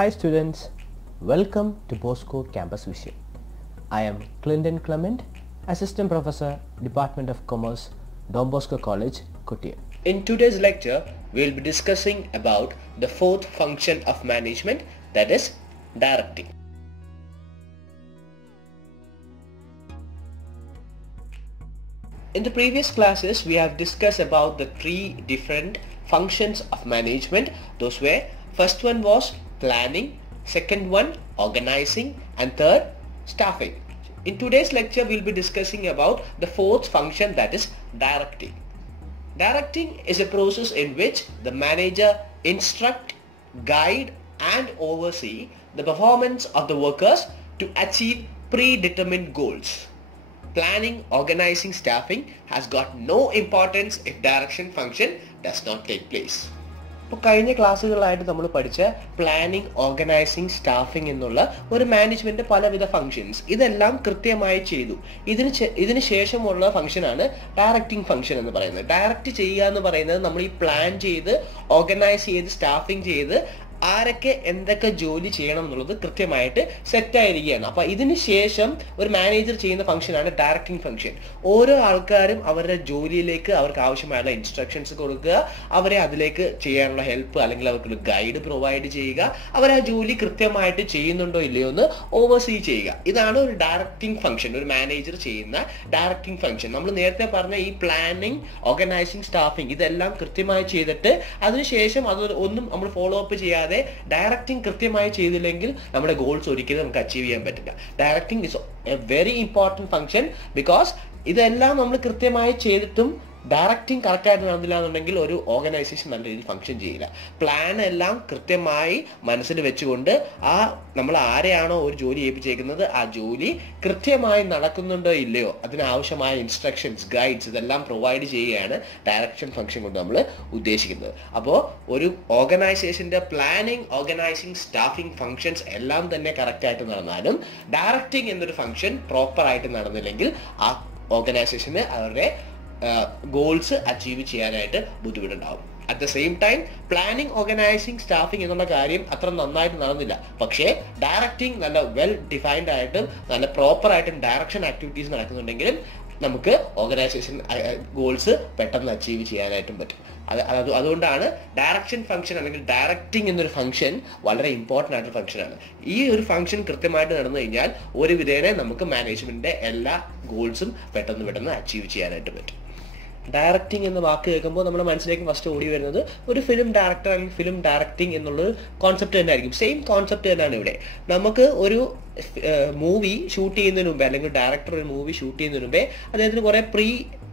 Hi students, welcome to Bosco Campus Vision. I am Clinton Clement, Assistant Professor, Department of Commerce, Don Bosco College, Kottayam. In today's lecture, we will be discussing about the fourth function of management, that is directing. In the previous classes, we have discussed about the three different functions of management. Those were, first one was planning, second one organizing, and third staffing. In today's lecture, we will be discussing about the fourth function, that is directing. Directing is a process in which the manager instruct, guide and oversee the performance of the workers to achieve predetermined goals. Planning, organizing, staffing has got no importance if direction function does not take place. ഇപ്പോൾ കഴിഞ്ഞ ക്ലാസ്സുകളായിട്ട് നമ്മൾ പഠിച്ച planning, organising, staffing എന്നുള്ള ഒരു management പലവിധ functions ഇതെല്ലാം കൃത്യമായി ചെയ്തു. ഇതിന് ശേഷമുള്ള ഫംഗ്ഷനാണ് ഡയറക്റ്റിംഗ് ഫംഗ്ഷൻ എന്ന് പറയുന്നത്. ഡയറക്റ്റ് ചെയ്യുക എന്ന് പറയുന്നത് നമ്മൾ ഈ പ്ലാൻ ചെയ്ത്, ഓർഗനൈസ് ചെയ്ത്, സ്റ്റാഫിംഗ് ചെയ്ത് ആരൊക്കെ എന്തൊക്കെ ജോലി ചെയ്യണം എന്നുള്ളത് കൃത്യമായിട്ട് സെറ്റായിരിക്കുകയാണ്. അപ്പോൾ ഇതിന് ശേഷം ഒരു മാനേജർ ചെയ്യുന്ന ഫംഗ്ഷനാണ് ഡയറക്റ്റിംഗ് ഫംഗ്ഷൻ. ഓരോ ആൾക്കാരും അവരുടെ ജോലിയിലേക്ക് അവർക്ക് ആവശ്യമായുള്ള ഇൻസ്ട്രക്ഷൻസ് കൊടുക്കുക, അവരെ അതിലേക്ക് ചെയ്യാനുള്ള ഹെൽപ്പ് അല്ലെങ്കിൽ അവർക്ക് ഗൈഡ് പ്രൊവൈഡ് ചെയ്യുക, അവർ ആ ജോലി കൃത്യമായിട്ട് ചെയ്യുന്നുണ്ടോ ഇല്ലയോ എന്ന് ഓവർസീ ചെയ്യുക. ഇതാണ് ഒരു ഡയറക്റ്റിംഗ് ഫംഗ്ഷൻ, ഒരു മാനേജർ ചെയ്യുന്ന ഡയറക്റ്റിംഗ് ഫംഗ്ഷൻ. നമ്മൾ നേരത്തെ പറഞ്ഞ ഈ പ്ലാനിങ്, ഓർഗനൈസിങ്, സ്റ്റാഫിംഗ് ഇതെല്ലാം കൃത്യമായി ചെയ്തിട്ട് അതിനുശേഷം അത് ഒന്നും നമ്മൾ ഫോളോ അപ്പ് ചെയ്യാതെ ഡയറക്റ്റിംഗ് കൃത്യമായി ചെയ്തില്ലെങ്കിൽ നമ്മുടെ ഗോൾസ് ഒരിക്കലും നമുക്ക് അച്ചീവ് ചെയ്യാൻ പറ്റില്ല. Directing is A very important function because ഇതെല്ലാം നമ്മൾ കൃത്യമായി ചെയ്തിട്ടും ഡയറക്റ്റിംഗ് കറക്റ്റായിട്ട് നടന്നില്ല എന്നുണ്ടെങ്കിൽ ഒരു ഓർഗനൈസേഷൻ നല്ല രീതിയിൽ ഫംഗ്ഷൻ ചെയ്യില്ല. പ്ലാൻ എല്ലാം കൃത്യമായി മനസ്സിൽ വെച്ചുകൊണ്ട് നമ്മൾ ആരെയാണോ ഒരു ജോലി ഏൽപ്പിച്ചേക്കുന്നത് ആ ജോലി കൃത്യമായി നടക്കുന്നുണ്ടോ ഇല്ലയോ അതിനാവശ്യമായ ഇൻസ്ട്രക്ഷൻസ്, ഗൈഡ്സ് ഇതെല്ലാം പ്രൊവൈഡ് ചെയ്യുകയാണ് ഡയറക്ഷൻ ഫംഗ്ഷൻ കൊണ്ട് നമ്മൾ ഉദ്ദേശിക്കുന്നത്. അപ്പോൾ ഒരു ഓർഗനൈസേഷൻ്റെ പ്ലാനിങ്, ഓർഗനൈസിങ്, സ്റ്റാഫിംഗ് ഫംഗ്ഷൻസ് എല്ലാം തന്നെ കറക്റ്റായിട്ട് നടന്നാലും ഡയറക്റ്റിംഗ് എന്നൊരു ഫംഗ്ഷൻ പ്രോപ്പറായിട്ട് നടന്നില്ലെങ്കിൽ ആ ഓർഗനൈസേഷന് അവരുടെ ഗോൾസ് അച്ചീവ് ചെയ്യാനായിട്ട് ബുദ്ധിമുട്ടുണ്ടാവും. At the same time planning, organising, staffing എന്നുള്ള കാര്യം അത്ര നന്നായിട്ട് നടന്നില്ല. പക്ഷേ ഡയറക്റ്റിംഗ് നല്ല വെൽ ഡിഫൈൻഡ് ആയിട്ടും നല്ല പ്രോപ്പറായിട്ടും ഡയറക്ഷൻ ആക്ടിവിറ്റീസ് നടക്കുന്നുണ്ടെങ്കിലും നമുക്ക് ഓർഗനൈസേഷൻ ഗോൾസ് പെട്ടെന്ന് അച്ചീവ് ചെയ്യാനായിട്ടും പറ്റും. അതുകൊണ്ടാണ് ഡയറക്ഷൻ ഫംഗ്ഷൻ അല്ലെങ്കിൽ ഡയറക്റ്റിംഗ് എന്നൊരു ഫംഗ്ഷൻ വളരെ ഇമ്പോർട്ടൻ്റ് ആയിട്ടൊരു ഫംഗ്ഷനാണ്. ഈ ഒരു ഫംഗ്ഷൻ കൃത്യമായിട്ട് നടന്നു കഴിഞ്ഞാൽ ഒരു വിധേന നമുക്ക് മാനേജ്മെന്റിന്റെ എല്ലാ ഗോൾസും പെട്ടെന്ന് അച്ചീവ് ചെയ്യാനായിട്ട് പറ്റും. ഡയറക്റ്റിംഗ് എന്ന വാക്ക് കേൾക്കുമ്പോൾ നമ്മുടെ മനസ്സിലേക്ക് ഫസ്റ്റ് ഓടി വരുന്നത് ഒരു ഫിലിം ഡയറക്ടർ അല്ലെങ്കിൽ ഫിലിം ഡയറക്റ്റിംഗ് എന്നുള്ളൊരു കോൺസെപ്റ്റ് തന്നെ ആയിരിക്കും. സെയിം കോൺസെപ്റ്റ് തന്നെയാണ് ഇവിടെ. നമുക്ക് ഒരു മൂവി ഷൂട്ട് ചെയ്യുന്നതിന് മുമ്പേ അല്ലെങ്കിൽ ഡയറക്ടർ ഒരു മൂവി ഷൂട്ട് ചെയ്യുന്നതിന് മുമ്പേ അദ്ദേഹത്തിന് കുറേ പ്രീ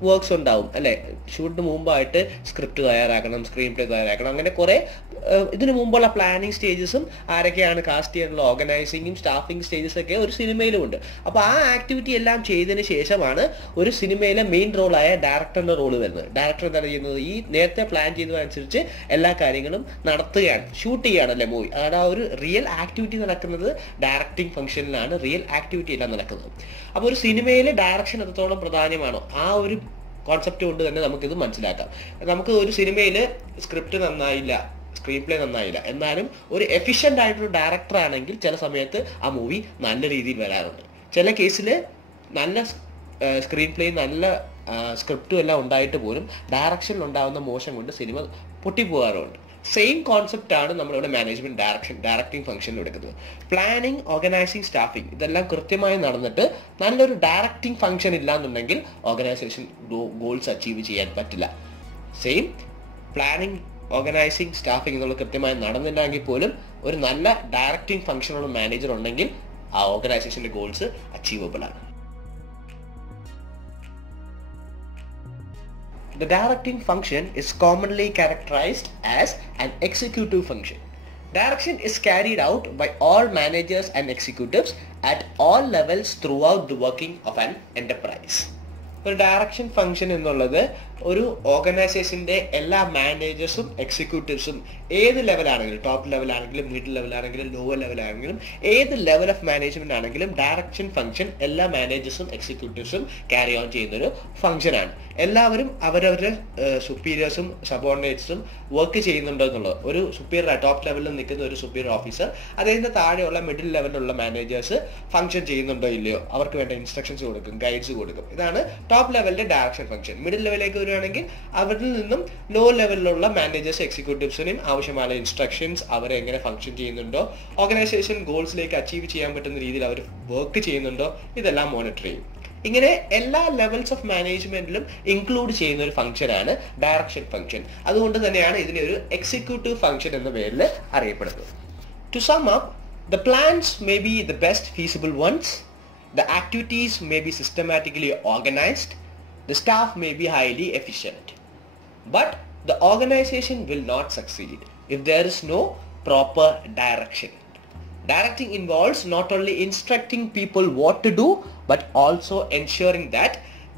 വർക്ക്സ് ഉണ്ടാവും അല്ലേ. ഷൂട്ടിന് മുമ്പായിട്ട് സ്ക്രിപ്റ്റ് തയ്യാറാക്കണം, സ്ക്രീൻ പ്ലേ തയ്യാറാക്കണം, അങ്ങനെ കുറേ ഇതിനു മുമ്പുള്ള പ്ലാനിങ് സ്റ്റേജസും ആരൊക്കെയാണ് കാസ്റ്റ് ചെയ്യാനുള്ള ഓർഗനൈസിങ്ങും സ്റ്റാഫിംഗ് സ്റ്റേജസ് ഒക്കെ ഒരു സിനിമയിലും ഉണ്ട്. അപ്പോൾ ആ ആക്ടിവിറ്റി എല്ലാം ചെയ്തതിന് ശേഷമാണ് ഒരു സിനിമയിലെ മെയിൻ റോളായ ഡയറക്ടറിന്റെ റോള് വരുന്നത്. ഡയറക്ടർ എന്താണ് ചെയ്യുന്നത്? ഈ നേരത്തെ പ്ലാൻ ചെയ്തതനുസരിച്ച് എല്ലാ കാര്യങ്ങളും നടത്തുകയാണ്, ഷൂട്ട് ചെയ്യുകയാണല്ലേ മൂവി. അതാണ് ആ ഒരു റിയൽ ആക്ടിവിറ്റി നടക്കുന്നത് ഡയറക്റ്റിംഗ് ഫംഗ്ഷനിലാണ് റിയൽ ആക്ടിവിറ്റി എല്ലാം നടക്കുന്നത്. അപ്പോൾ ഒരു സിനിമയിൽ ഡയറക്ഷൻ എത്രത്തോളം പ്രധാനമാണോ ആ ഒരു കോൺസെപ്റ്റ് കൊണ്ട് തന്നെ നമുക്കിത് മനസ്സിലാക്കാം. നമുക്ക് ഒരു സിനിമയിൽ സ്ക്രിപ്റ്റ് നന്നായില്ല, സ്ക്രീൻ പ്ലേ നന്നായില്ല, എന്നാലും ഒരു എഫിഷ്യൻ്റ് ആയിട്ടൊരു ഡയറക്ടർ ആണെങ്കിൽ ചില സമയത്ത് ആ മൂവി നല്ല രീതിയിൽ വരാറുണ്ട്. ചില കേസിൽ നല്ല സ്ക്രീൻ പ്ലേ, നല്ല സ്ക്രിപ്റ്റും എല്ലാം ഉണ്ടായിട്ട് പോലും ഡയറക്ഷനിൽ ഉണ്ടാകുന്ന മോശം കൊണ്ട് സിനിമ പൊട്ടിപ്പോകാറുണ്ട്. സെയിം കോൺസെപ്റ്റ് ആണ് നമ്മളിവിടെ മാനേജ്മെന്റ് ഡയറക്റ്റിംഗ് ഫംഗ്ഷനിൽ എടുക്കുന്നത്. പ്ലാനിങ്, ഓർഗനൈസിങ്, സ്റ്റാഫിംഗ് ഇതെല്ലാം കൃത്യമായി നടന്നിട്ട് നല്ലൊരു ഡയറക്റ്റിംഗ് ഫംഗ്ഷൻ ഇല്ലാന്നുണ്ടെങ്കിൽ ഓർഗനൈസേഷൻ ഗോൾസ് അച്ചീവ് ചെയ്യാൻ പറ്റില്ല. സെയിം പ്ലാനിങ്, ഓർഗനൈസിങ്, സ്റ്റാഫിംഗ് എന്നുള്ള കൃത്യമായി നടന്നില്ലെങ്കിൽ പോലും ഒരു നല്ല ഡയറക്റ്റിംഗ് ഫംഗ്ഷനുള്ള മാനേജർ ഉണ്ടെങ്കിൽ ആ ഓർഗനൈസേഷന്റെ ഗോൾസ് അച്ചീവബിൾ ആണ്. The directing function is commonly characterized as an executive function. Direction is carried out by all managers and executives at all levels throughout the working of an enterprise. ഒരു direction function എന്നുള്ളത് ഒരു ഓർഗനൈസേഷൻ്റെ എല്ലാ മാനേജേഴ്സും എക്സിക്യൂട്ടീവ്സും ഏത് ലെവലാണെങ്കിലും, top ലെവലാണെങ്കിലും middle ലെവലാണെങ്കിലും lower ലെവലാണെങ്കിലും ഏത് level of management ആണെങ്കിലും direction function എല്ലാ മാനേജേഴ്സും എക്സിക്യൂട്ടീവ്സും carry on ചെയ്യുന്നൊരു ഫംഗ്ഷനാണ്. എല്ലാവരും അവരവരുടെ സുപ്പീരിയേഴ്സും സബോർഡിനേറ്റ്സും വർക്ക് ചെയ്യുന്നുണ്ടോ എന്നുള്ളത്, ഒരു സുപ്പീരിയർ ടോപ്പ് ലെവലിൽ നിൽക്കുന്ന ഒരു സുപ്പീരിയർ ഓഫീസർ അതിൻ്റെ താഴെയുള്ള മിഡിൽ ലെവലിലുള്ള മാനേജേഴ്സ് ഫംഗ്ഷൻ ചെയ്യുന്നുണ്ടോ ഇല്ലയോ, അവർക്ക് വേണ്ട ഇൻസ്ട്രക്ഷൻസ് കൊടുക്കും, ഗൈഡ്സ് കൊടുക്കും. ഇതാണ് ടോപ്പ് ലെവലിന്റെ ഡയറക്ഷൻ ഫംഗ്ഷൻ. മിഡിൽ ലെവലിലേക്ക് വരുവാണെങ്കിൽ അവരിൽ നിന്നും ലോ ലെവലിലുള്ള മാനേജേഴ്സ് എക്സിക്യൂട്ടീവ്സിനും ആവശ്യമായ ഇൻസ്ട്രക്ഷൻസ്, അവരെ എങ്ങനെ ഫംഗ്ഷൻ ചെയ്യുന്നുണ്ടോ, ഓർഗനൈസേഷൻ ഗോൾസിലേക്ക് അച്ചീവ് ചെയ്യാൻ പറ്റുന്ന രീതിയിൽ അവർ വർക്ക് ചെയ്യുന്നുണ്ടോ, ഇതെല്ലാം മോണിറ്റർ ചെയ്യും. ഇങ്ങനെ എല്ലാ ലെവൽസ് ഓഫ് മാനേജ്മെന്റിലും ഇൻക്ലൂഡ് ചെയ്യുന്ന ഒരു ഫംഗ്ഷനാണ് ഡയറക്ഷൻ ഫംഗ്ഷൻ. അതുകൊണ്ട് തന്നെയാണ് ഇതിനെ ഒരു എക്സിക്യൂട്ടീവ് ഫംഗ്ഷൻ എന്ന പേരിൽ അറിയപ്പെടുന്നത്. To sum up, the plans may be the best feasible ones, the activities may be systematically organized, the staff may be highly efficient, but the organization will not succeed if there is no proper direction. Directing involves not only instructing people what to do, but also ensuring that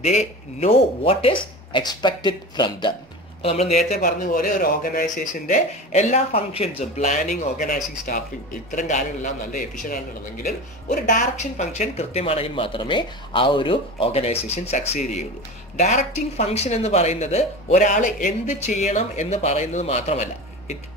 they know what is expected from them. നമ്മൾ നേരത്തെ പറഞ്ഞ പോലെ ഒരു ഓർഗനൈസേഷൻ്റെ എല്ലാ ഫംഗ്ഷൻസും, planning, organising, staffing, ഇത്തരം കാര്യങ്ങളെല്ലാം നല്ല efficient ആണെന്നുണ്ടെങ്കിലും ഒരു ഡയറക്ഷൻ ഫംഗ്ഷൻ കൃത്യമാണെങ്കിൽ മാത്രമേ ആ ഒരു ഓർഗനൈസേഷൻ സക്സീഡ് ചെയ്യുള്ളൂ. ഡയറക്റ്റിംഗ് ഫംഗ്ഷൻ എന്ന് പറയുന്നത് ഒരാൾ എന്ത് ചെയ്യണം എന്ന് പറയുന്നത് മാത്രമല്ല.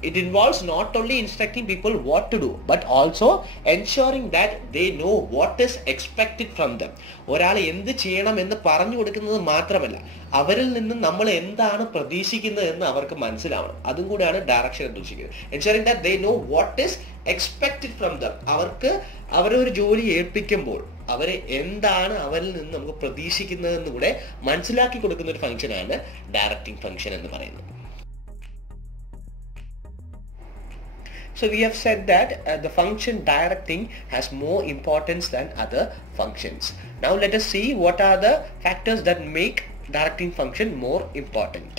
It involves not only instructing people what to do, but also ensuring that they know what is expected from them. ഒരാൾ എന്ത് ചെയ്യണം എന്ന് പറഞ്ഞു കൊടുക്കുന്നത് മാത്രമല്ല, അവരിൽ നിന്നും നമ്മൾ എന്താണ് പ്രതീക്ഷിക്കുന്നത് എന്ന് അവർക്ക് മനസ്സിലാവണം. അതും കൂടെയാണ് ഡയറക്ഷൻ എന്ന് ഉദ്ദേശിക്കുന്നത്. ensuring that they know what is expected from them. അവർക്ക് അവരൊരു ജോലി ഏൽപ്പിക്കുമ്പോൾ അവരെ എന്താണ് അവരിൽ നിന്ന് നമുക്ക് പ്രതീക്ഷിക്കുന്നതെന്ന് കൂടെ മനസ്സിലാക്കി കൊടുക്കുന്ന ഒരു ഫംഗ്ഷനാണ് ഡയറക്റ്റിംഗ് ഫംഗ്ഷൻ എന്ന് പറയുന്നത്. So we have said that the function directing has more importance than other functions. Now let us see what are the factors that make directing function more important.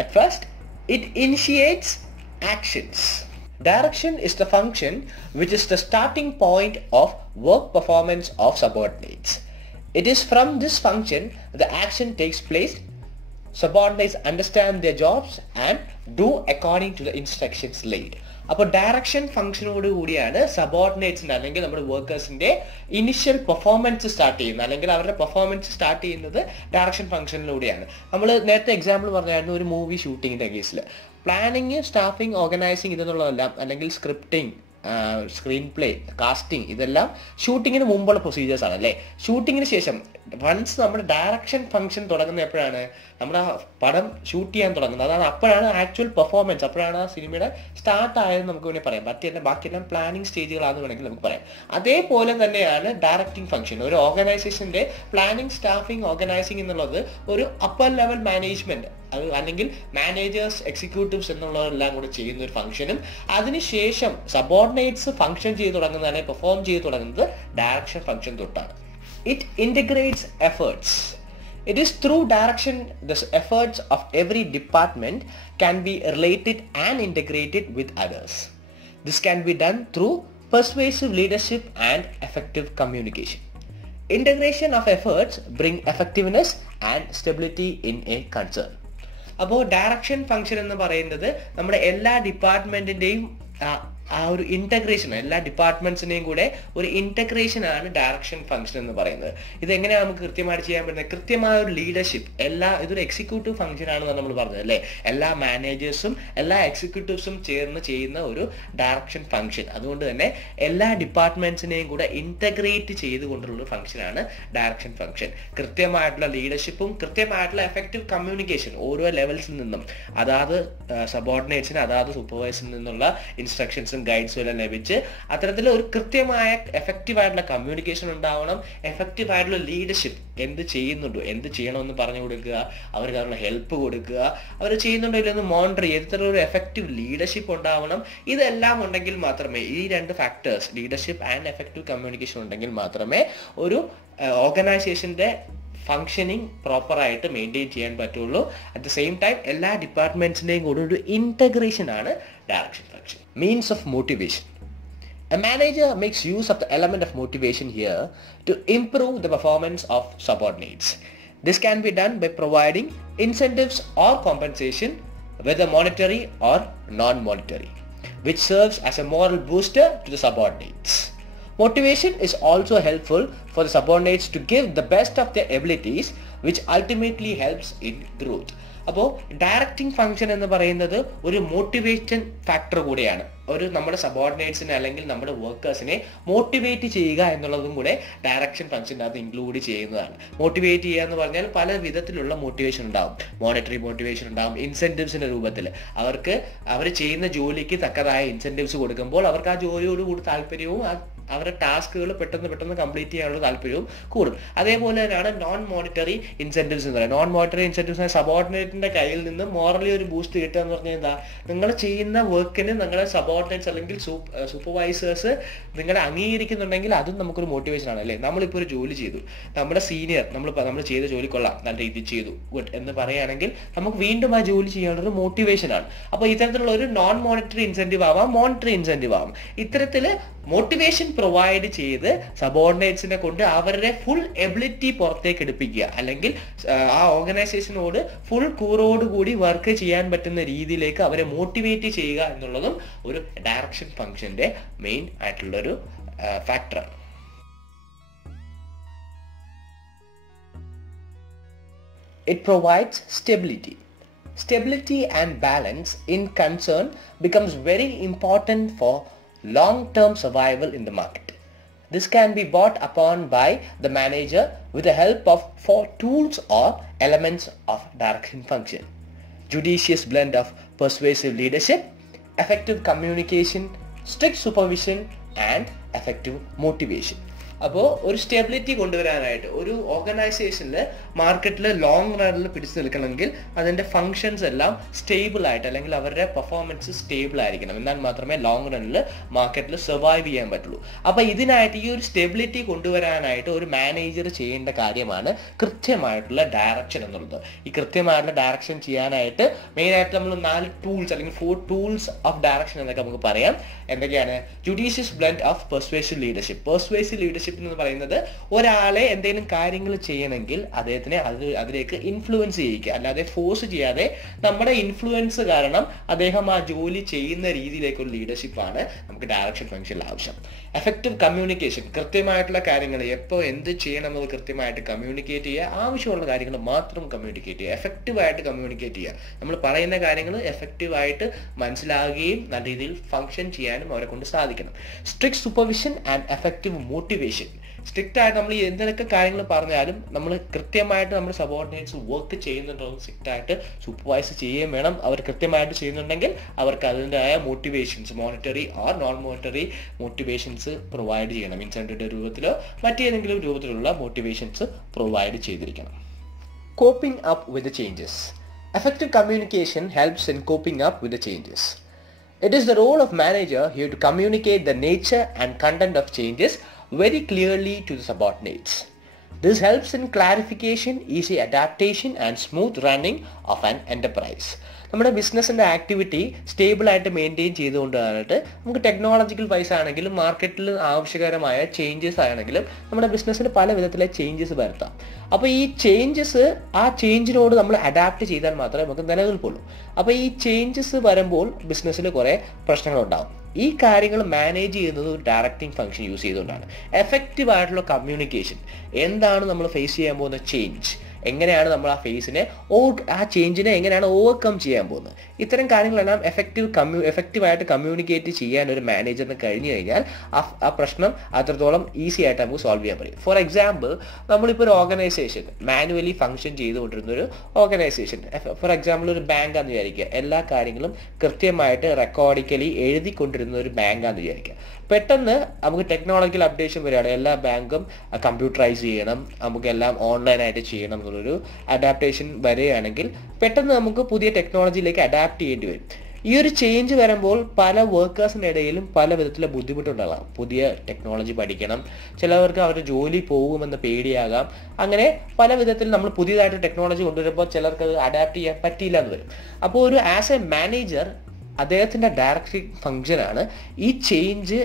At first, it initiates actions. Direction is the function which is the starting point of work performance of subordinates. It is from this function the action takes place. Subordinates understand their jobs and do according to the instructions laid. അപ്പോൾ direction ഫംഗ്ഷനോട് കൂടിയാണ് സബോർഡിനേറ്റ്സിൻ്റെ അല്ലെങ്കിൽ നമ്മുടെ വർക്കേഴ്സിൻ്റെ initial performance start ചെയ്യുന്നത്, അല്ലെങ്കിൽ അവരുടെ performance start ചെയ്യുന്നത് direction ഫംഗ്ഷനിലൂടെയാണ്. നമ്മൾ നേരത്തെ എക്സാമ്പിൾ പറഞ്ഞായിരുന്നു ഒരു മൂവി ഷൂട്ടിങ്ങിൻ്റെ കേസിൽ പ്ലാനിങ്, സ്റ്റാഫിങ്, ഓർഗനൈസിങ് ഇതെന്നുള്ളതെല്ലാം, അല്ലെങ്കിൽ സ്ക്രിപ്റ്റിംഗ്, സ്ക്രീൻ പ്ലേ, കാസ്റ്റിംഗ്, ഇതെല്ലാം ഷൂട്ടിങ്ങിന് മുമ്പുള്ള പ്രൊസീജിയേഴ്സ് ആണ് അല്ലേ. ഷൂട്ടിങ്ങിന് ശേഷം വൺസ് നമ്മുടെ ഡയറക്ഷൻ ഫംഗ്ഷൻ തുടങ്ങുന്നത് എപ്പോഴാണ്, നമ്മുടെ പടം ഷൂട്ട് ചെയ്യാൻ തുടങ്ങുന്നത്, അതാണ് അപ്പോഴാണ് ആക്ച്വൽ പെർഫോമൻസ്, അപ്പോഴാണ് ആ സിനിമയുടെ സ്റ്റാർട്ട് ആയെന്ന് നമുക്ക് വേണമെങ്കിൽ പറയാം. ബാക്കിയെല്ലാം പ്ലാനിങ് സ്റ്റേജുകളാണെന്ന് വേണമെങ്കിൽ നമുക്ക് പറയാം. അതേപോലെ തന്നെയാണ് ഡയറക്റ്റിംഗ് ഫംഗ്ഷൻ. ഒരു ഓർഗനൈസേഷൻ്റെ പ്ലാനിങ്, സ്റ്റാഫിംഗ്, ഓർഗനൈസിംഗ് എന്നുള്ളത് ഒരു അപ്പർ ലെവൽ മാനേജ്മെന്റ്, അത് അല്ലെങ്കിൽ മാനേജേഴ്സ്, എക്സിക്യൂട്ടീവ്സ് എന്നുള്ളതെല്ലാം കൂടെ ചെയ്യുന്ന ഒരു ഫംഗ്ഷനും അതിനുശേഷം സബോർഡിനേറ്റ്സ് ഫംഗ്ഷൻ ചെയ്ത് തുടങ്ങുന്നത് അല്ലെങ്കിൽ പെർഫോം ചെയ്ത് തുടങ്ങുന്നത് ഡയറക്ഷൻ ഫംഗ്ഷൻ തൊട്ടാണ്. It integrates efforts. It is through direction the efforts of every department can be related and integrated with others. This can be done through persuasive leadership and effective communication. Integration of efforts bring effectiveness and stability in a concern. അപ്പോൾ direction function എന്ന് പറയുന്നത് നമ്മുടെ എല്ലാ ഡിപ്പാർട്ട്മെൻറ്റിൻ്റെയും ആ ഒരു integration, എല്ലാ ഡിപ്പാർട്ട്മെൻറ്റ്സിനെയും കൂടെ ഒരു ഇൻറ്റഗ്രേഷനാണ് ഡയറക്ഷൻ ഫംഗ്ഷൻ എന്ന് പറയുന്നത്. ഇതെങ്ങനെയാണ് നമുക്ക് കൃത്യമായിട്ട് ചെയ്യാൻ പറ്റുന്നത്? കൃത്യമായ ഒരു ലീഡർഷിപ്പ്, ഇതൊരു എക്സിക്യൂട്ടീവ് ഫംഗ്ഷൻ ആണെന്ന് നമ്മൾ പറഞ്ഞത് അല്ലേ. എല്ലാ മാനേജേഴ്സും എല്ലാ എക്സിക്യൂട്ടീവ്സും ചേർന്ന് ചെയ്യുന്ന ഒരു ഡയറക്ഷൻ ഫംഗ്ഷൻ. അതുകൊണ്ട് തന്നെ എല്ലാ ഡിപ്പാർട്ട്മെൻറ്റ്സിനെയും കൂടെ ഇൻറ്റഗ്രേറ്റ് ചെയ്തുകൊണ്ടുള്ള ഫംഗ്ഷനാണ് ഡയറക്ഷൻ ഫംഗ്ഷൻ. കൃത്യമായിട്ടുള്ള ലീഡർഷിപ്പും കൃത്യമായിട്ടുള്ള എഫക്റ്റീവ് കമ്മ്യൂണിക്കേഷൻ ഓരോ ലെവൽസിൽ നിന്നും, അതാത് സബോർഡിനേറ്റ്സിന് അതാത് സൂപ്പർവൈസറിൽ നിന്നുള്ള ഇൻസ്ട്രക്ഷൻസും ഗൈഡ്സും എല്ലാം ലഭിച്ച് അത്തരത്തിൽ ഒരു കൃത്യമായ എഫക്റ്റീവായിട്ടുള്ള കമ്മ്യൂണിക്കേഷൻ ഉണ്ടാവണം. എഫക്റ്റീവായിട്ടുള്ള ലീഡർഷിപ്പ്, എന്ത് ചെയ്യുന്നുണ്ടോ, എന്ത് ചെയ്യണമെന്ന് പറഞ്ഞു കൊടുക്കുക, അവർക്ക് അതിനുള്ള ഹെൽപ്പ് കൊടുക്കുക, അവർ ചെയ്യുന്നുണ്ടോ ഇല്ലെന്ന് മോണിറ്റർ ചെയ്ത് ഇത്തരം ഒരു എഫക്റ്റീവ് ലീഡർഷിപ്പ് ഉണ്ടാവണം. ഇതെല്ലാം ഉണ്ടെങ്കിൽ മാത്രമേ, ഈ രണ്ട് factors leadership and effective communication ഉണ്ടെങ്കിൽ മാത്രമേ ഒരു ഓർഗനൈസേഷൻ്റെ ഫംഗ്ഷനിങ് പ്രോപ്പറായിട്ട് മെയിൻറ്റെയിൻ ചെയ്യാൻ പറ്റുള്ളൂ. അറ്റ് ദ സെയിം ടൈം എല്ലാ ഡിപ്പാർട്ട്മെൻറ്റ്സിൻ്റെയും കൂടെ ഒരു ഇൻറ്റഗ്രേഷൻ ആണ് direction function. Means of motivation. A manager makes use of the element of motivation here to improve the performance of subordinates. This can be done by providing incentives or compensation, whether monetary or non-monetary, which serves as a moral booster to the subordinates. Motivation is also helpful for the subordinates to give the best of their abilities, which ultimately helps in growth. അപ്പോൾ directing function എന്ന് പറയുന്നത് ഒരു motivation factor കൂടിയാണ്. ഒരു നമ്മുടെ സബോർഡിനേറ്റ്സിനെ അല്ലെങ്കിൽ നമ്മുടെ വർക്കേഴ്സിനെ motivate ചെയ്യുക എന്നുള്ളതും കൂടെ ഡയറക്ഷൻ ഫംഗ്ഷൻ്റെ അകത്ത് ഇൻക്ലൂഡ് ചെയ്യുന്നതാണ്. മോട്ടിവേറ്റ് ചെയ്യുക എന്ന് പറഞ്ഞാൽ പല വിധത്തിലുള്ള മോട്ടിവേഷൻ ഉണ്ടാവും. മോണിറ്ററി മോട്ടിവേഷൻ ഉണ്ടാവും, ഇൻസെൻറ്റീവ്സിൻ്റെ രൂപത്തിൽ അവർക്ക് അവർ ചെയ്യുന്ന ജോലിക്ക് തക്കതായ ഇൻസെൻറ്റീവ്സ് കൊടുക്കുമ്പോൾ അവർക്ക് ആ ജോലിയോട് കൂടി താല്പര്യവും അവരുടെ ടാസ്കുകൾ പെട്ടെന്ന് കംപ്ലീറ്റ് ചെയ്യാനുള്ള താല്പര്യവും കൂടും. അതേപോലെ തന്നെയാണ് നോൺ മോണിറ്ററി ഇൻസെൻറ്റീവ്സ് എന്ന് പറയുന്നത്. നോൺ മോണിറ്ററി ഇൻസെൻറ്റീവ്സ് സബോർഡിനേറ്റിന്റെ കയ്യിൽ നിന്ന് മോറലി ഒരു ബൂസ്റ്റ് കിട്ടുക എന്ന് പറഞ്ഞാൽ എന്താ, നിങ്ങൾ ചെയ്യുന്ന വർക്കിന് നിങ്ങളുടെ സബോർഡിനേറ്റ്സ് അല്ലെങ്കിൽ സൂപ്പർവൈസേഴ്സ് നിങ്ങളെ അംഗീകരിക്കുന്നുണ്ടെങ്കിൽ അതും നമുക്കൊരു മോട്ടിവേഷൻ ആണ് അല്ലേ. നമ്മളിപ്പോൾ ഒരു ജോലി ചെയ്തു, നമ്മുടെ സീനിയർ നമ്മൾ ചെയ്ത ജോലി കൊള്ളാം, നല്ല രീതിയിൽ ചെയ്തു, ഗുഡ് എന്ന് പറയുകയാണെങ്കിൽ നമുക്ക് വീണ്ടും ആ ജോലി ചെയ്യാനുള്ളൊരു മോട്ടിവേഷൻ ആണ്. അപ്പോൾ ഇത്തരത്തിലുള്ള ഒരു നോൺ മോണിറ്ററി ഇൻസെൻറ്റീവ് ആവാം, മോണിറ്ററി ഇൻസെൻറ്റീവ് ആവാം. ഇത്തരത്തിൽ മോട്ടിവേഷൻ പ്രൊവൈഡ് ചെയ്ത് സബോർഡിനേറ്റ്സിനെ കൊണ്ട് അവരുടെ ഫുൾ എബിലിറ്റി പുറത്തേക്ക് എടുപ്പിക്കുക, അല്ലെങ്കിൽ ആ ഓർഗനൈസേഷനോട് ഫുൾ കൂറോട് കൂടി വർക്ക് ചെയ്യാൻ പറ്റുന്ന രീതിയിലേക്ക് അവരെ മോട്ടിവേറ്റ് ചെയ്യുക എന്നുള്ളതും ഒരു ഡയറക്ഷൻ ഫംഗ്ഷന്റെ മെയിൻ ആയിട്ടുള്ളൊരു ഫാക്ടറാണ്. It provides stability. Stability and balance in concern becomes very important for long-term survival in the market. This can be brought upon by the manager with the help of 4 tools or elements of direction function: judicious blend of persuasive leadership, effective communication, strict supervision, and effective motivation. അപ്പോൾ ഒരു stability കൊണ്ടുവരാനായിട്ട് ഒരു ഓർഗനൈസേഷനിൽ മാർക്കറ്റിൽ long റണ്ണിൽ പിടിച്ചു നിൽക്കണമെങ്കിൽ അതിൻ്റെ functions എല്ലാം സ്റ്റേബിൾ ആയിട്ട് അല്ലെങ്കിൽ അവരുടെ പെർഫോമൻസ് സ്റ്റേബിൾ ആയിരിക്കണം. എന്നാൽ മാത്രമേ ലോങ് റണ്ണിൽ മാർക്കറ്റിൽ സർവൈവ് ചെയ്യാൻ പറ്റുള്ളൂ. അപ്പോൾ ഇതിനായിട്ട് ഈ ഒരു സ്റ്റെബിലിറ്റി കൊണ്ടുവരാനായിട്ട് ഒരു മാനേജർ ചെയ്യേണ്ട കാര്യമാണ് കൃത്യമായിട്ടുള്ള ഡയറക്ഷൻ എന്നുള്ളത്. ഈ കൃത്യമായിട്ടുള്ള ഡയറക്ഷൻ ചെയ്യാനായിട്ട് മെയിനായിട്ട് നമ്മൾ 4 ടൂൾസ് അല്ലെങ്കിൽ 4 ടൂൾസ് ഓഫ് ഡയറക്ഷൻ എന്നൊക്കെ നമുക്ക് പറയാം. എന്തൊക്കെയാണ്? Judicious blend of persuasive leadership. Persuasive leadership എന്ന് പറയുന്നത് ഒരാളെ എന്തെങ്കിലും കാര്യങ്ങൾ ചെയ്യണമെങ്കിൽ അദ്ദേഹത്തിനെ അതിലേക്ക് ഇൻഫ്ലുവൻസ് ചെയ്യിക്കുക, അല്ലാതെ ഫോഴ്സ് ചെയ്യാതെ നമ്മുടെ ഇൻഫ്ലുവൻസ് കാരണം അദ്ദേഹം ആ ജോലി ചെയ്യുന്ന രീതിയിലേക്കുള്ള ലീഡർഷിപ്പാണ് നമുക്ക് ഡയറക്ഷൻ ഫംഗ്ഷനിൽ ആവശ്യം. Effective communication. കൃത്യമായിട്ടുള്ള കാര്യങ്ങൾ എപ്പോൾ എന്ത് ചെയ്യണം എന്നത് കൃത്യമായിട്ട് കമ്മ്യൂണിക്കേറ്റ് ചെയ്യുക, ആവശ്യമുള്ള കാര്യങ്ങൾ മാത്രം കമ്മ്യൂണിക്കേറ്റ് ചെയ്യുക, എഫക്റ്റീവായിട്ട് കമ്മ്യൂണിക്കേറ്റ് ചെയ്യുക. നമ്മൾ പറയുന്ന കാര്യങ്ങൾ എഫക്റ്റീവായിട്ട് മനസ്സിലാകുകയും നല്ല രീതിയിൽ ഫംഗ്ഷൻ ചെയ്യാനും അവരെ കൊണ്ട് സാധിക്കണം. Strict supervision and effective motivation. Strict ആയിട്ട് നമ്മൾ എന്തൊക്കെ കാര്യങ്ങൾ പറഞ്ഞാലും നമ്മൾ കൃത്യമായിട്ട് നമ്മുടെ സബോർഡിനേറ്റ്സ് വർക്ക് ചെയ്യുന്നുണ്ടോ സ്ട്രിക്റ്റ് ആയിട്ട് സൂപ്പർവൈസ് ചെയ്യുകയും വേണം. അവർ കൃത്യമായിട്ട് ചെയ്യുന്നുണ്ടെങ്കിൽ അവർക്ക് അതിൻ്റെതായ motivations, monetary or non monetary motivations provide ചെയ്യണം. ഇൻസെൻറ്റീവിൻ്റെ രൂപത്തിലോ മറ്റേതെങ്കിലും രൂപത്തിലുള്ള മോട്ടിവേഷൻസ് പ്രൊവൈഡ് ചെയ്തിരിക്കണം. Coping up with the changes. Effective communication helps in coping up with the changes. It is the role of manager here to communicate the nature and content of changes very clearly to the subordinates. This helps in clarification, easy adaptation and smooth running of an enterprise. നമ്മുടെ ബിസിനസ്സിൻ്റെ activity സ്റ്റേബിളായിട്ട് maintain ചെയ്തുകൊണ്ടായിട്ട് നമുക്ക് technological vice ആണെങ്കിലും മാർക്കറ്റിൽ ആവശ്യകരമായ changes ആണെങ്കിലും നമ്മുടെ ബിസിനസ്സിൽ പല വിധത്തിലെ changes വരുത്താം. അപ്പോൾ ഈ ചേഞ്ചസ് ആ ചേഞ്ചിനോട് നമ്മൾ അഡാപ്റ്റ് ചെയ്താൽ മാത്രമേ നമുക്ക് നിലനിൽപ്പുള്ളൂ. അപ്പോൾ ഈ ചേഞ്ചസ് വരുമ്പോൾ ബിസിനസ്സിൽ കുറേ പ്രശ്നങ്ങളുണ്ടാകും. ഈ കാര്യങ്ങൾ മാനേജ് ചെയ്യുന്നത് ഒരു ഡയറക്റ്റിംഗ് ഫംഗ്ഷൻ യൂസ് ചെയ്തുകൊണ്ടാണ്. എഫക്റ്റീവ് ആയിട്ടുള്ള കമ്മ്യൂണിക്കേഷൻ. എന്താണ് നമ്മൾ ഫേസ് ചെയ്യാൻ പോകുന്ന ചേഞ്ച്, എങ്ങനെയാണ് നമ്മൾ ആ ഫേസിനെ ആ ചേഞ്ചിനെ എങ്ങനെയാണ് ഓവർകം ചെയ്യാൻ പോകുന്നത്, ഇത്തരം കാര്യങ്ങളെല്ലാം എഫക്റ്റീവായിട്ട് കമ്മ്യൂണിക്കേറ്റ് ചെയ്യാൻ ഒരു മാനേജറിന് കഴിഞ്ഞു കഴിഞ്ഞാൽ ആ പ്രശ്നം അത്രത്തോളം ഈസി ആയിട്ട് നമുക്ക് സോൾവ് ചെയ്യാൻ പറ്റും. ഫോർ എക്സാമ്പിൾ, നമ്മളിപ്പോൾ ഒരു ഓർഗനൈസേഷൻ മാനുവലി ഫംഗ്ഷൻ ചെയ്തുകൊണ്ടിരുന്ന ഒരു ഓർഗനൈസേഷൻ, ഫോർ എക്സാമ്പിൾ ഒരു ബാങ്കാന്ന് വിചാരിക്കുക. എല്ലാ കാര്യങ്ങളും കൃത്യമായിട്ട് റെക്കോർഡിക്കലി എഴുതിക്കൊണ്ടിരുന്ന ഒരു ബാങ്കാന്ന് വിചാരിക്കുക. പെട്ടെന്ന് നമുക്ക് ടെക്നോളജിക്കൽ അപ്ഡേഷൻ വരികയാണ്, എല്ലാ ബാങ്കും കമ്പ്യൂട്ടറൈസ് ചെയ്യണം, നമുക്കെല്ലാം ഓൺലൈനായിട്ട് ചെയ്യണം എന്നുള്ളൊരു അഡാപ്റ്റേഷൻ വരികയാണെങ്കിൽ പെട്ടെന്ന് നമുക്ക് പുതിയ ടെക്നോളജിയിലേക്ക് അഡാപ്റ്റ് ചെയ്യേണ്ടി വരും. ഈ ഒരു ചേഞ്ച് വരുമ്പോൾ പല വർക്കേഴ്സിൻ്റെ ഇടയിലും പല വിധത്തിലെ ബുദ്ധിമുട്ടുണ്ടാകാം. പുതിയ ടെക്നോളജി പഠിക്കണം, ചിലവർക്ക് അവരുടെ ജോലി പോകുമെന്ന് പേടിയാകാം. അങ്ങനെ പല വിധത്തിൽ നമ്മൾ പുതിയതായിട്ട് ടെക്നോളജി കൊണ്ടുവരുമ്പോൾ ചിലർക്ക് അത് അഡാപ്റ്റ് ചെയ്യാൻ പറ്റിയില്ല എന്ന് വരും. അപ്പോൾ ഒരു ആസ് എ മാനേജർ അദ്ദേഹത്തിൻ്റെ ഡയറക്റ്റിംഗ് ഫംഗ്ഷനാണ് ഈ ചേഞ്ച്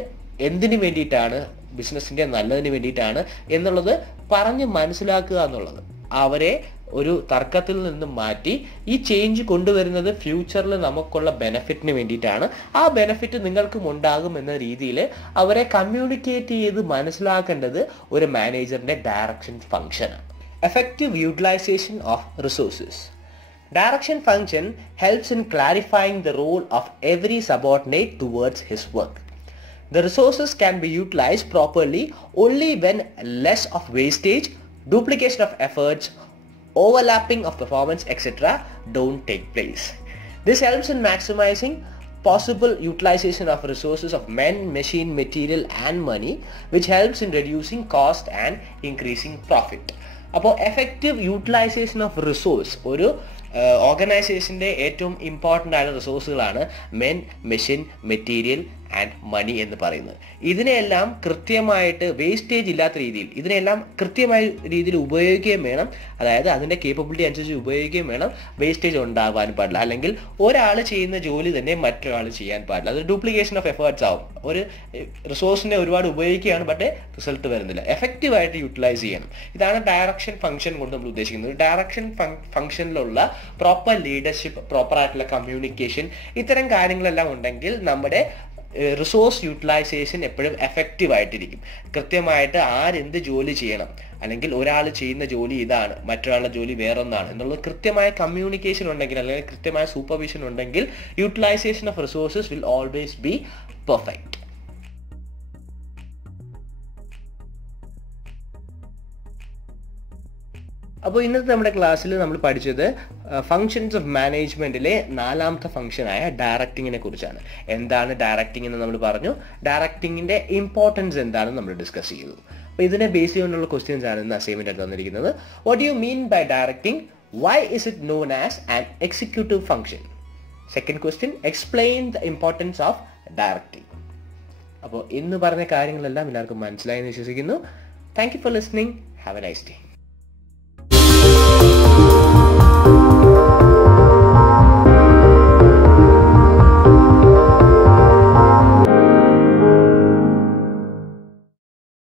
എന്തിനു വേണ്ടിയിട്ടാണ്, ബിസിനസ്സിൻ്റെ നല്ലതിന് വേണ്ടിയിട്ടാണ് എന്നുള്ളത് പറഞ്ഞ് മനസ്സിലാക്കുക എന്നുള്ളത്. അവരെ ഒരു തർക്കത്തിൽ നിന്നും മാറ്റി ഈ ചേഞ്ച് കൊണ്ടുവരുന്നത് ഫ്യൂച്ചറിൽ നമുക്കുള്ള ബെനിഫിറ്റിന് വേണ്ടിയിട്ടാണ്. ആ ബെനിഫിറ്റ് നിങ്ങൾക്കും ഉണ്ടാകും എന്ന രീതിയിൽ അവരെ കമ്മ്യൂണിക്കേറ്റ് ചെയ്ത് മനസ്സിലാക്കേണ്ടത് ഒരു മാനേജറിന്റെ ഡയറക്ഷൻ ഫംഗ്ഷനാണ്. Effective utilisation of resources. Direction function helps in clarifying the role of every subordinate towards his work. The resources can be utilized properly only when less of wastage, duplication of efforts, overlapping of performance, etc. don't take place. This helps in maximizing possible utilization of resources of men, machine, material and money, which helps in reducing cost and increasing profit. അപ്പോൾ effective utilisation of resource ഒരു ഓർഗനൈസേഷൻ്റെ ഏറ്റവും important ആയ റിസോഴ്സുകളാണ് men, machine, material and money എന്ന് പറയുന്നത്. ഇതിനെല്ലാം കൃത്യമായിട്ട് വേസ്റ്റേജ് ഇല്ലാത്ത രീതിയിൽ ഇതിനെല്ലാം കൃത്യമായ രീതിയിൽ ഉപയോഗിക്കുകയും വേണം. അതായത് അതിൻ്റെ കേപ്പബിലിറ്റി അനുസരിച്ച് ഉപയോഗിക്കുകയും വേണം. വേസ്റ്റേജ് ഉണ്ടാകാൻ പാടില്ല. അല്ലെങ്കിൽ ഒരാൾ ചെയ്യുന്ന ജോലി തന്നെ മറ്റൊരാൾ ചെയ്യാൻ പാടില്ല. അത് ഡ്യൂപ്ലിക്കേഷൻ ഓഫ് എഫേർട്സ് ആവും. ഒരു റിസോഴ്സിനെ ഒരുപാട് ഉപയോഗിക്കുകയാണ് ബട്ട് റിസൾട്ട് വരുന്നില്ല. എഫക്റ്റീവായിട്ട് യൂട്ടിലൈസ് ചെയ്യണം. ഇതാണ് ഡയറക്ഷൻ ഫംഗ്ഷൻ കൊണ്ട് നമ്മൾ ഉദ്ദേശിക്കുന്നത്. ഡയറക്ഷൻ ഫംഗ്ഷനിലുള്ള പ്രോപ്പർ ലീഡർഷിപ്പ്, പ്രോപ്പറായിട്ടുള്ള കമ്മ്യൂണിക്കേഷൻ, ഇത്തരം കാര്യങ്ങളെല്ലാം ഉണ്ടെങ്കിൽ നമ്മുടെ റിസോഴ്സ് യൂട്ടിലൈസേഷൻ എപ്പോഴും എഫക്റ്റീവ് ആയിട്ടിരിക്കും. കൃത്യമായിട്ട് ആരെന്ത് ജോലി ചെയ്യണം, അല്ലെങ്കിൽ ഒരാൾ ചെയ്യുന്ന ജോലി ഇതാണ്, മറ്റൊരാളുടെ ജോലി വേറൊന്നാണ് എന്നുള്ളത് കൃത്യമായ കമ്മ്യൂണിക്കേഷൻ ഉണ്ടെങ്കിൽ, അല്ലെങ്കിൽ കൃത്യമായ സൂപ്പർവിഷൻ ഉണ്ടെങ്കിൽ utilization of resources will always be perfect. അപ്പോൾ ഇന്നത്തെ നമ്മുടെ ക്ലാസ്സിൽ നമ്മൾ പഠിച്ചത് ഫങ്ഷൻസ് ഓഫ് മാനേജ്മെൻറ്റിലെ 4ാമത്തെ ഫംഗ്ഷനായ ഡയറക്റ്റിങ്ങിനെ കുറിച്ചാണ്. എന്താണ് ഡയറക്റ്റിംഗ് എന്ന് നമ്മൾ പറഞ്ഞു. ഡയറക്റ്റിങ്ങിൻ്റെ ഇമ്പോർട്ടൻസ് എന്താണെന്ന് നമ്മൾ ഡിസ്കസ് ചെയ്തു. അപ്പോൾ ഇതിനെ ബേസ് ചെയ്തുകൊണ്ടുള്ള ക്വസ്റ്റ്യൻസ് ആണ് ഇന്ന് അസൈൻമെൻ്റ് ആയിട്ട് തന്നിരിക്കുന്നത്. What do you mean by directing? Why is it known as an executive function? Second question, explain the importance of directing. അപ്പോൾ ഇന്ന് പറഞ്ഞ കാര്യങ്ങളെല്ലാം എല്ലാവർക്കും മനസ്സിലായെന്ന് വിശ്വസിക്കുന്നു. Thank you for listening. Have a nice day.